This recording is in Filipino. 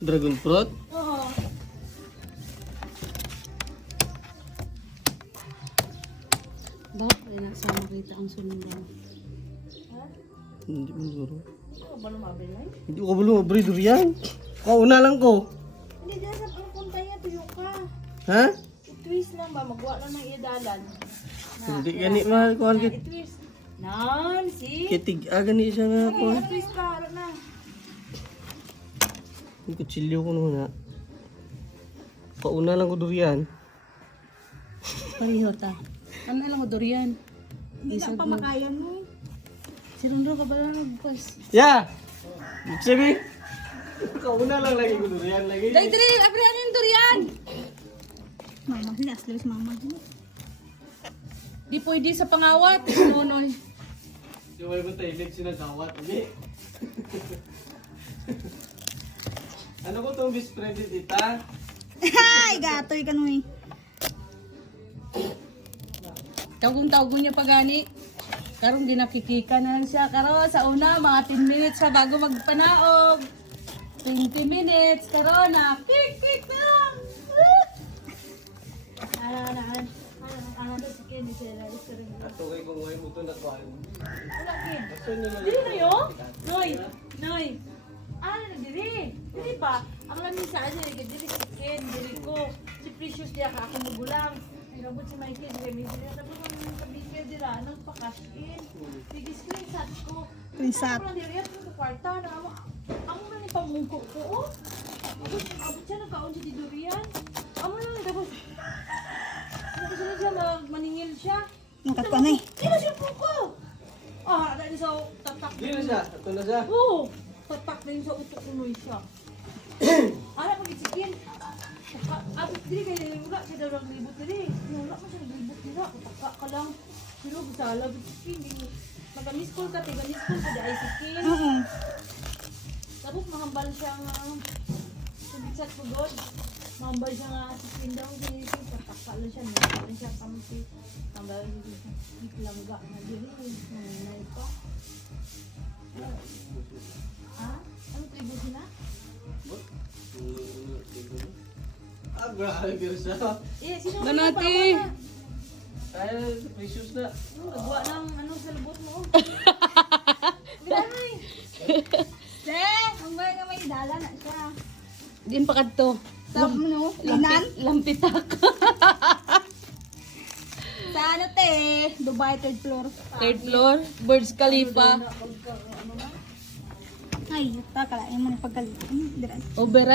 Dragon fruit? Oo. Bakit ay nasa makita ang sundan? Hindi mo siguro. Ano ba lumabelay? Hindi ko kabalo, bro, durian. Kauna lang ko. Hindi dyan sa pangpunta niya, tuyo ka. Ha? I-twist lang ba? Magwa lang ng idalan. Hindi gani mahal ko. I-twist. Nan, see? Kitig, gani siya nga po. I-twist ka, harap na. Yung kutsilyo ko na. Kauna lang ko durian. Pariho ta. Ano lang ko durian? Hindi lang pamakayan mo. Sirundo ka ba lang nagpas? Ya! Sabi, kauna lang lagi ko durian lagi. Dahil dili, apre ano yung durian? Mama, sinaslis mama. Di pwede sa pangawat. Nunoy. Di ba mo tayo sinagawat? Hindi. Ano ko itong Vice President, tita? Ay, gatoy ka nun eh. Tawag niya pagani. Karong di nakikika na lang siya. Karon sa una, mga 10 minutes siya bago magpanaog. 20 minutes. Karon na, kik na lang. Ato kay kung may buto na kuhan. Dili na yun? Noy. Ano na dili? Dili pa. Ang lamin sa akin, dili si Ken, dili ko. Si Precious diya ka, ako magulang. Nabot si Mikey, dili may dili. Tapos ang kabigay dila, anong pa-cash in. Sige, screenshot ko. Screenshot. Ako lang dili, ako sa kwarta. Amo man yung pamungko ko, oh. Abot siya, nagkaon siya di durian. Amo lang, tapos. Tapos siya, maningil siya. Nakat pa na eh. Di na siya puko! Ah, dahil sa tatak. Di na siya, ato na siya. Oo! Tatak na yun sa utok kunoy siya. Ano pag isikin? Dili kayo wala siya daw naglibot dili. Wala ka siya naglibot nila. Utaka ka lang. Pero bisala, isikin. Mag-miss call ka, tiga-miss call ka, dahil isikin. Oo. Tapos mahambal siya nga. Subigsat ko doon. Mahambal siya nga isikin daw. Tataka lang siya. Nagkaroon siya kampi. Mahambal iklangga na dili. Nanay pa. Ha? Ano tribo sila? Grabe siya. Sino Ganati. Ay, precious na. Nagwa ng ano sa lubot mo. Gano'y. Ang ba nga may dala na siya. Din pa kadto. Sa ano? Linan? Lampitak. Sa ano te? Dubai third floor. Third floor. Burj Khalifa. Ay, takala. Ay mo na pagkalit. Diras. Override.